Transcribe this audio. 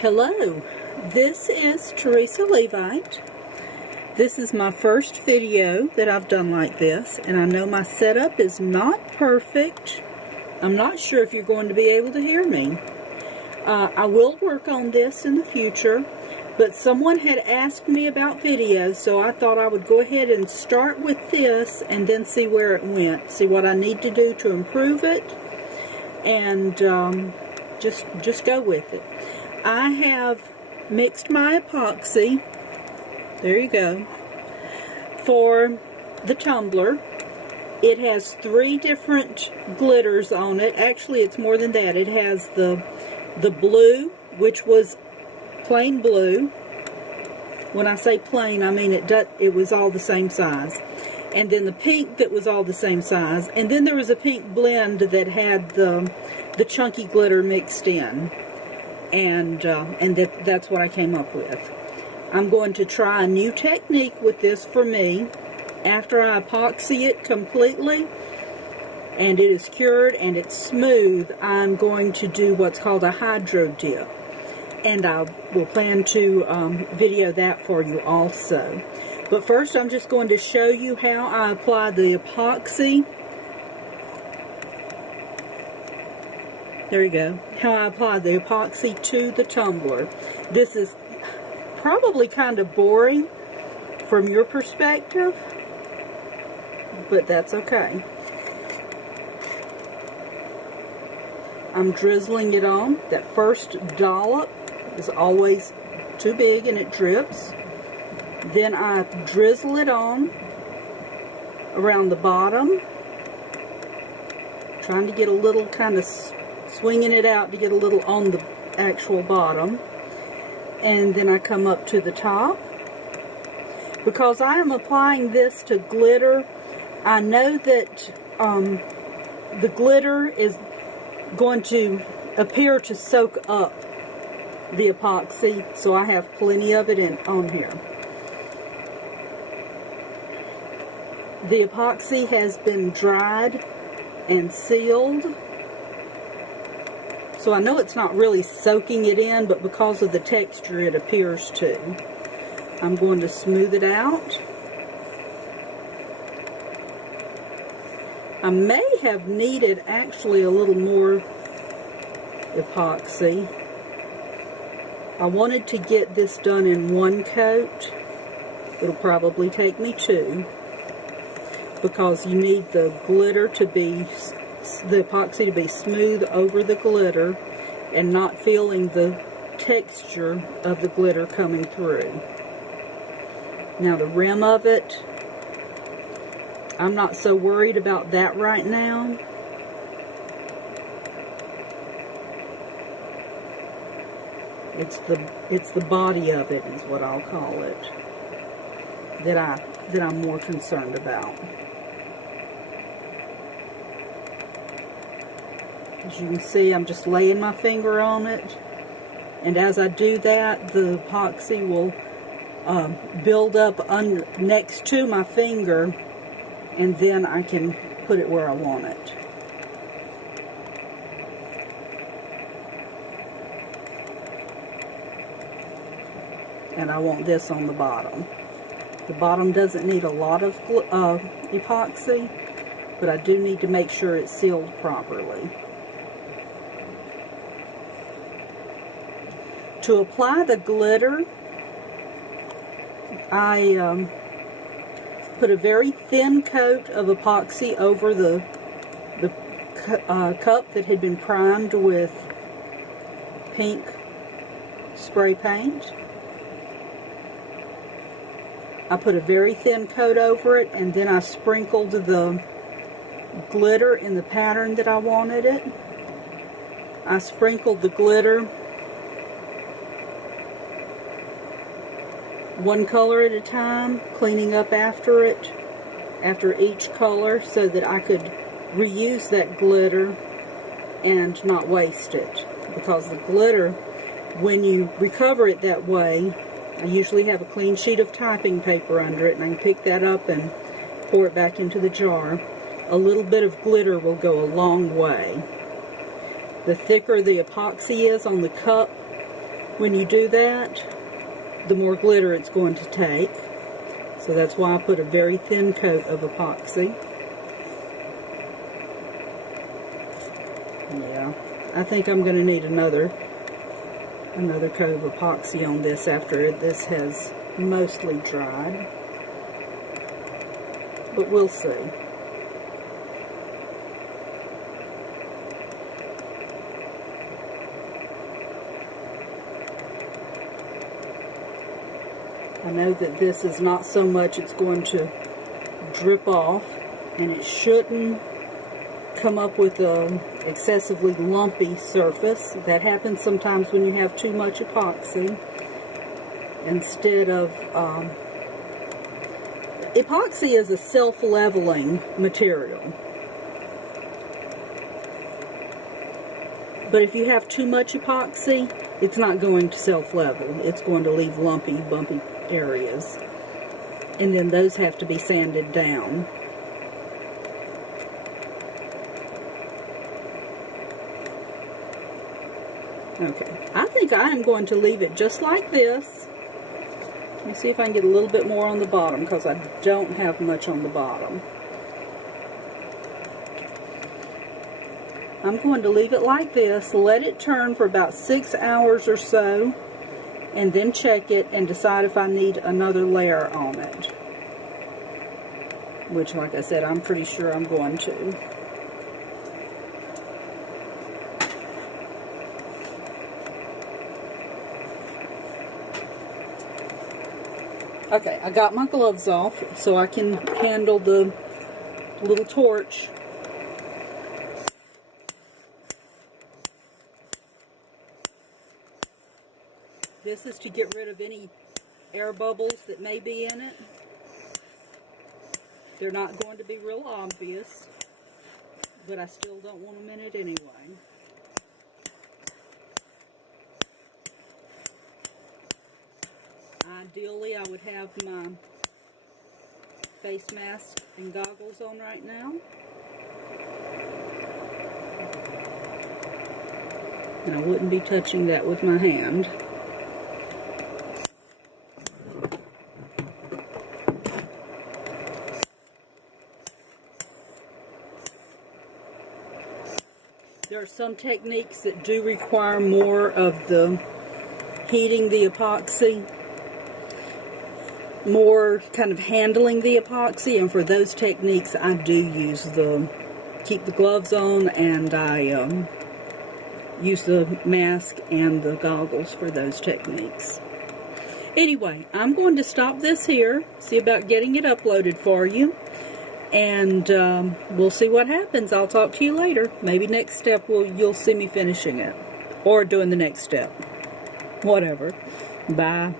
Hello, this is Teresa Levite. This is my first video that I've done like this, and I know my setup is not perfect. I'm not sure if you're going to be able to hear me. I will work on this in the future, but someone had asked me about videos, so I thought I would go ahead and start with this and then see where it went, see what I need to do to improve it, and just go with it. I have mixed my epoxy, there you go, for the tumbler. It has 3 different glitters on it. Actually, it's more than that. It has the blue, which was plain blue. When I say plain, I mean it was all the same size. And then the pink that was all the same size. And then there was a pink blend that had the chunky glitter mixed in. And that's what I came up with. I'm going to try a new technique with this for me. After I epoxy it completely and it is cured and it's smooth, I'm going to do what's called a hydro dip. And I will plan to video that for you also. But first I'm just going to show you how I apply the epoxy. There you go. How I apply the epoxy to the tumbler. This is probably kind of boring from your perspective, but that's okay. I'm drizzling it on. That first dollop is always too big and it drips. Then I drizzle it on around the bottom, trying to get a little kind of swinging it out to get a little on the actual bottom. And then I come up to the top. Because I am applying this to glitter, I know that the glitter is going to appear to soak up the epoxy, so I have plenty of it on here. The epoxy has been dried and sealed, so I know it's not really soaking it in, but because of the texture it appears to. I'm going to smooth it out. I may have needed actually a little more epoxy. I wanted to get this done in 1 coat. It'll probably take me 2, because you need the glitter to be, the epoxy to be smooth over the glitter and not feeling the texture of the glitter coming through. Now the rim of it, I'm not so worried about that right now. It's the body of it is what I'll call it that I'm more concerned about. As you can see, I'm just laying my finger on it, and as I do that, the epoxy will build up next to my finger, and then I can put it where I want it. And I want this on the bottom. The bottom doesn't need a lot of epoxy, but I do need to make sure it's sealed properly. To apply the glitter, I put a very thin coat of epoxy over the cup that had been primed with pink spray paint. I put a very thin coat over it, and then I sprinkled the glitter in the pattern that I wanted it. I sprinkled the glitter 1 color at a time, cleaning up after it, after each color, so that I could reuse that glitter and not waste it. Because the glitter, when you recover it that way, I usually have a clean sheet of typing paper under it, and I can pick that up and pour it back into the jar. A little bit of glitter will go a long way. The thicker the epoxy is on the cup, when you do that, the more glitter it's going to take. So that's why I put a very thin coat of epoxy. Yeah, I think I'm going to need another coat of epoxy on this after this has mostly dried. But we'll see. I know that this is not so much it's going to drip off, and it shouldn't come up with a excessively lumpy surface. That happens sometimes when you have too much epoxy. Instead of epoxy is a self-leveling material, but if you have too much epoxy, it's not going to self-level. It's going to leave lumpy, bumpy areas, and then those have to be sanded down. Okay, I think I am going to leave it just like this. Let me see if I can get a little bit more on the bottom, because I don't have much on the bottom. I'm going to leave it like this, let it turn for about 6 hours or so, and then check it and decide if I need another layer on it. Which, like I said, I'm pretty sure I'm going to. Okay, I got my gloves off so I can handle the little torch. This is to get rid of any air bubbles that may be in it. They're not going to be real obvious, but I still don't want them in it anyway. Ideally, I would have my face mask and goggles on right now. And I wouldn't be touching that with my hand. There are some techniques that do require more of the heating the epoxy, more kind of handling the epoxy, and for those techniques I do use keep the gloves on, and I use the mask and the goggles for those techniques. Anyway, I'm going to stop this here, see about getting it uploaded for you, and we'll see what happens. I'll talk to you later. Maybe next step you'll see me finishing it, or doing the next step. Whatever. Bye.